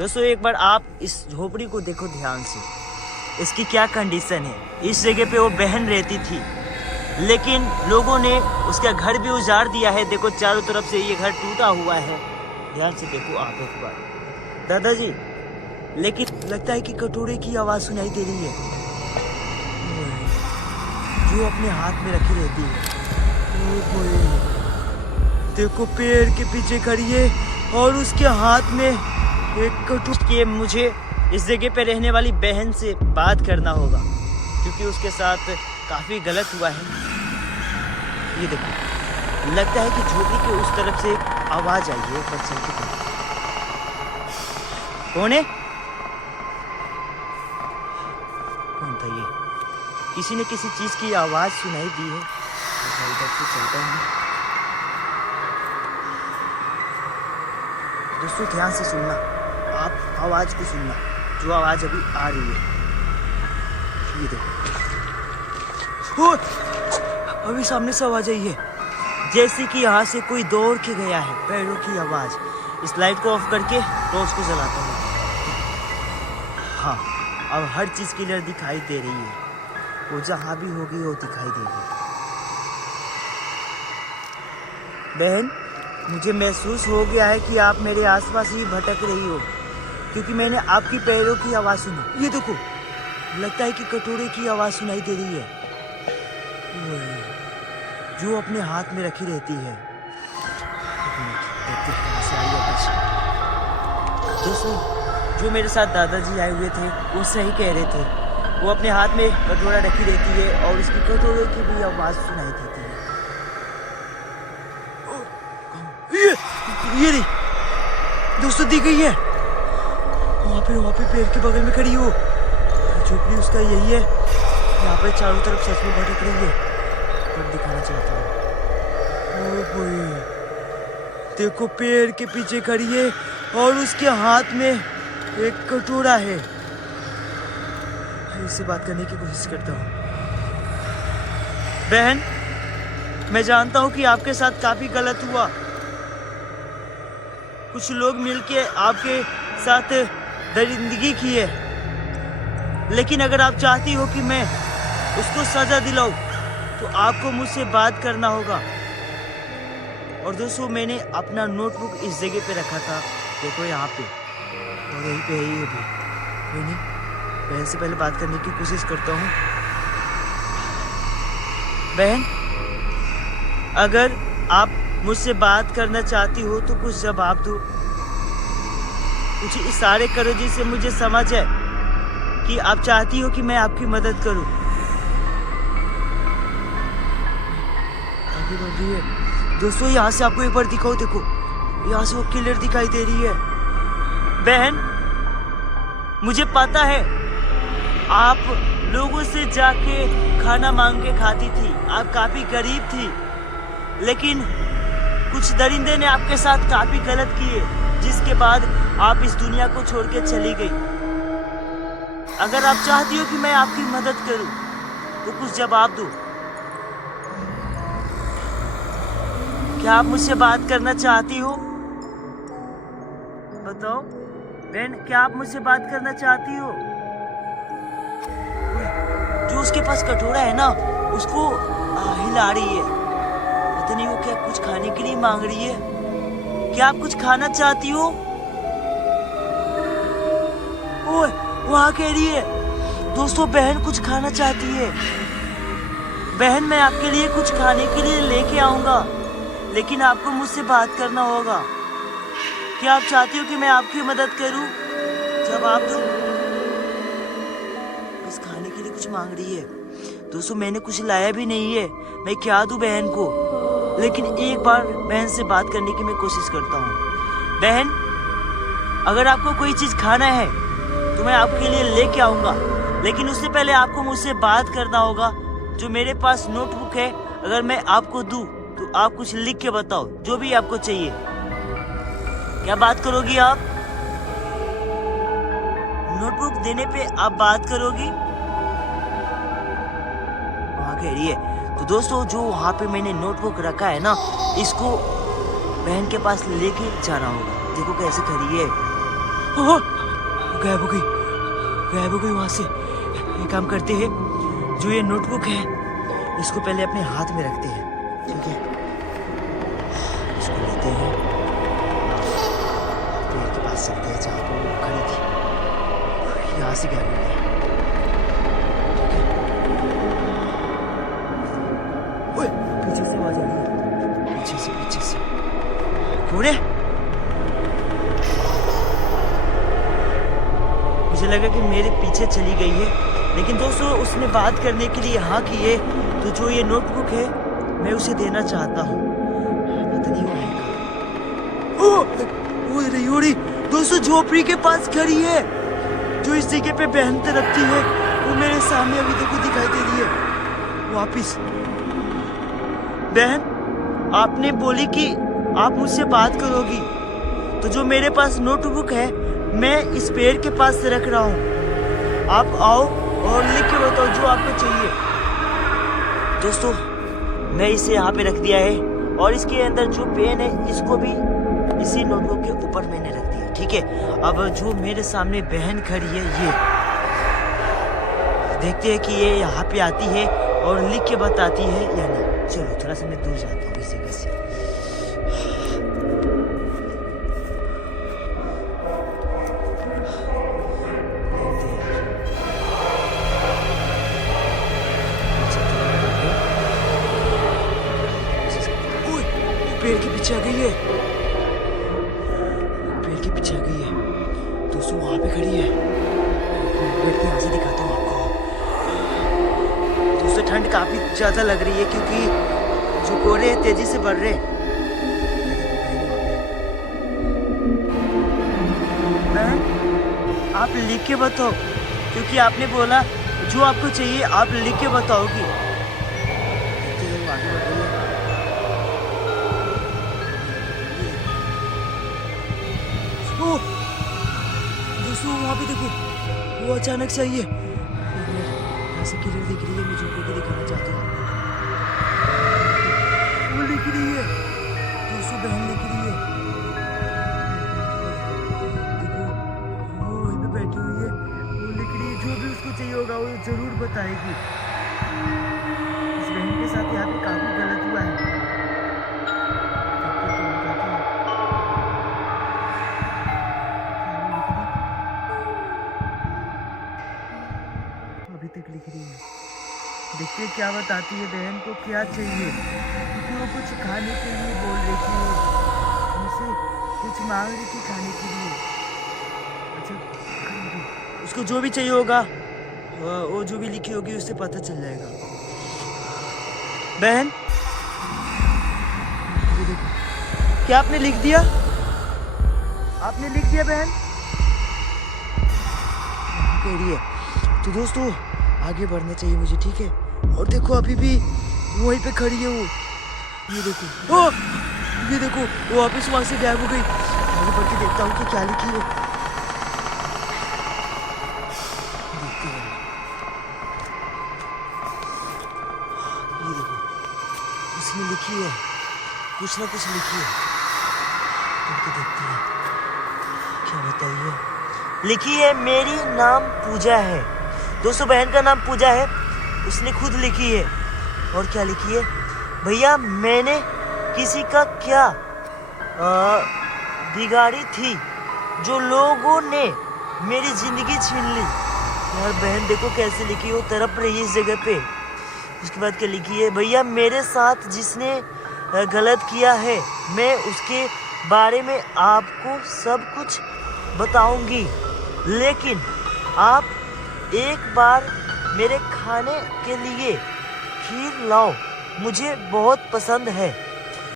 दोस्तों एक बार आप इस झोपड़ी को देखो ध्यान से, इसकी क्या कंडीशन है। इस जगह पे वो बहन रहती थी, लेकिन लोगों ने उसका घर भी उजाड़ दिया है। देखो चारों तरफ से ये घर टूटा हुआ है, ध्यान से देखो आप एक बार दादाजी। लेकिन लगता है कि कटोरे की आवाज सुनाई दे रही है, जो अपने हाथ में रखी रहती है। देखो पेड़ के पीछे खड़ी है और उसके हाथ में एक कटोरा के। मुझे इस जगह पे रहने वाली बहन से बात करना होगा, क्योंकि उसके साथ काफी गलत हुआ है। ये देखो लगता है कि झोपड़ी के उस तरफ से आवाज आई है, पर चल के कौन है? कौन था ये? किसी ने किसी चीज की आवाज सुनाई दी है। इधर से चलता हूँ। दोस्तों ध्यान से सुनना, आप आवाज को सुनना, जो आवाज अभी आ रही है। ये देखो अभी सामने से आवाज आई है, जैसे कि यहाँ से कोई दौड़ के गया है। पैरों की आवाज। इस लाइट को ऑफ करके टॉर्च को जलाता हूँ। हाँ, अब हर चीज क्लियर दिखाई दे रही है। वो जहाँ भी होगी वो दिखाई देगी। बहन, मुझे महसूस हो गया है कि आप मेरे आसपास ही भटक रही हो, क्योंकि मैंने आपकी पैरों की आवाज सुनी। ये देखो लगता है कि कटोरे की आवाज सुनाई दे रही है, जो अपने हाथ में रखी रहती है। दोस्तों जो मेरे साथ दादाजी आए हुए थे वो सही कह रहे थे। वो अपने हाथ में कटोरा रखी रहती है और उसकी कटोरे की भी आवाज सुनाई देती है। ये नहीं दोस्तों, दी गई है वहाँ पे पेड़ के बगल में खड़ी हो। झोपड़ी उसका यही है। यहाँ पे चारों तरफ सच में भटक रही है, पर दिखाना चाहता हूँ। देखो पेड़ के पीछे खड़ी है और उसके हाथ में एक कटोरा है। इससे बात करने की कोशिश करता हूँ। बहन, मैं जानता हूँ कि आपके साथ काफी गलत हुआ। कुछ लोग मिलके आपके साथ दरिंदगी की है, लेकिन अगर आप चाहती हो कि मैं उसको सजा दिलाऊं तो आपको मुझसे बात करना होगा। और दोस्तों मैंने अपना नोटबुक इस जगह पे रखा था, देखो यहाँ पे, और यहीं पे है ये भी। कोई नहीं, बहन से पहले बात करने की कोशिश करता हूँ। बहन, अगर आप मुझसे बात करना चाहती हो तो कुछ जवाब दो, कुछ इशारे करो जिससे मुझे समझ है कि आप चाहती हो कि मैं आपकी मदद करूं। आगे बढ़ रही है दोस्तों, यहाँ से आपको एक बार दिखाओ, देखो यहाँ से वो क्लियर दिखाई दे रही है। बहन, मुझे पता है आप लोगों से जाके खाना मांग के खाती थी, आप काफी गरीब थी, लेकिन कुछ दरिंदे ने आपके साथ काफी गलत किए, जिसके बाद आप इस दुनिया को छोड़ के चली गई। अगर आप चाहती हो कि मैं आपकी मदद करूं तो कुछ जवाब दो। क्या आप मुझसे बात करना चाहती हो? बताओ बहन, क्या आप मुझसे बात करना चाहती हो? जो उसके पास कटोरा है ना, उसको हिला रही है। पता नहीं वो क्या कुछ खाने के लिए मांग रही है। क्या आप कुछ खाना चाहती हो? ओए, वहाँ कह रही है। दोस्तों बहन कुछ खाना चाहती है। बहन, मैं आपके लिए कुछ खाने के लिए लेके आऊंगा, लेकिन आपको मुझसे बात करना होगा। क्या आप चाहती हो कि मैं आपकी मदद करूं? जवाब दो। बस खाने के लिए कुछ मांग रही है। दोस्तों मैंने कुछ लाया भी नहीं है, मैं क्या दूं बहन को? लेकिन एक बार बहन से बात करने की मैं कोशिश करता हूँ। बहन, अगर आपको कोई चीज खाना है तो मैं आपके लिए लेके आऊंगा, लेकिन उससे पहले आपको मुझसे बात करना होगा। जो मेरे पास नोटबुक है, अगर मैं आपको दूं तो आप कुछ लिख के बताओ, जो भी आपको चाहिए। क्या बात करोगी आप? नोटबुक देने पे आप बात करोगी? वहाँ कह रही है। तो दोस्तों जो वहाँ पे मैंने नोटबुक रखा है ना, इसको बहन के पास लेके जाना होगा। देखो कैसे खड़ी है। ओह, गायब हो गई वहां से। एक काम करते हैं, जो ये नोटबुक है इसको पहले अपने हाथ में रखते हैं, ठीक है? इसको लेते हैं, पेड़ के पास चलते हैं जहाँ पर वो खड़ी थी, यहाँ से गायब हो गई, ठीक है? ओए, पीछे से आवाज आ रही है, पीछे से कौन है? मुझे लगा कि मेरे पीछे चली गई है, लेकिन दोस्तों उसने बात करने के लिए हाँ की है, तो जो ये नोटबुक है मैं उसे देना चाहता हूँ, पता नहीं वो है कहाँ। ओह, दोस्तों झोपड़ी के पास खड़ी है, जो इस जगह पे बहन तड़पती है, वो मेरे सामने अभी देखो दिखाई दे रही है वापिस। बहन, आपने बोली कि आप मुझसे बात करोगी, तो जो मेरे पास नोटबुक है मैं इस पेड़ के पास रख रहा हूँ, आप आओ और लिख के बताओ जो आपको चाहिए। दोस्तों मैं इसे यहाँ पे रख दिया है, और इसके अंदर जो पेन है इसको भी इसी नोटबुक के ऊपर मैंने रख दिया, ठीक है? अब जो मेरे सामने बहन खड़ी है, ये देखते हैं कि ये यहाँ पे आती है और लिख के बताती है या नहीं। चलो थोड़ा सा मैं दूर जाता हूँ इसी कैसे। पेड़ के पीछे आ गई है, दोस्तों वहां पे खड़ी है। वेट के यहाँ से दिखाता हूँ आपको। दोस्तों ठंड काफी ज्यादा लग रही है क्योंकि जो कोहरे तेजी से बढ़ रहे। आप लिख के बताओ, क्योंकि आपने बोला जो आपको चाहिए आप लिख के बताओगी। दोस्तों वहाँ पे देखो, वो अचानक से आई है। ऐसे क्लियर दिख रही है, मुझे उनको दिखाना चाहती हूँ। वो लिख रही है दोस्तों, बहन लिख रही है। देखो वो वहीं पे बैठी हुई है, वो लिख रही है। जो भी उसको चाहिए होगा वो जरूर बताएगी। इस बहन के साथ यहाँ पे काफी गलत हुआ है। तक लिख रही है, देखते क्या बताती है। बहन को क्या चाहिए, क्योंकि वो कुछ खाने के लिए बोल रही थी, मुझसे कुछ मांग रही थी खाने के लिए। अच्छा उसको जो भी चाहिए होगा, वो जो भी लिखी होगी उससे पता चल जाएगा। बहन क्या आपने लिख दिया? आपने लिख दिया बहन? कह रही है। तो दोस्तों आगे बढ़ना चाहिए मुझे, ठीक है? और देखो अभी भी वहीं पे खड़ी है वो, ये देखो। ओ ये देखो वो वापस वहां से गायब हो गई। आगे बढ़ के देखता हूँ कि क्या लिखी है। देखते हैं, ये देखो उसने लिखी है, कुछ ना कुछ लिखी है। तो देखते हैं क्या बताइए। लिखी है मेरी नाम पूजा है। दोस्तों बहन का नाम पूजा है, उसने खुद लिखी है। और क्या लिखी है? भैया मैंने किसी का क्या बिगाड़ी थी, जो लोगों ने मेरी जिंदगी छीन ली। यार बहन देखो कैसे लिखी, वो तड़प रही है इस जगह पे। उसके बाद क्या लिखी है? भैया मेरे साथ जिसने गलत किया है, मैं उसके बारे में आपको सब कुछ बताऊंगी, लेकिन आप एक बार मेरे खाने के लिए खीर लाओ, मुझे बहुत पसंद है।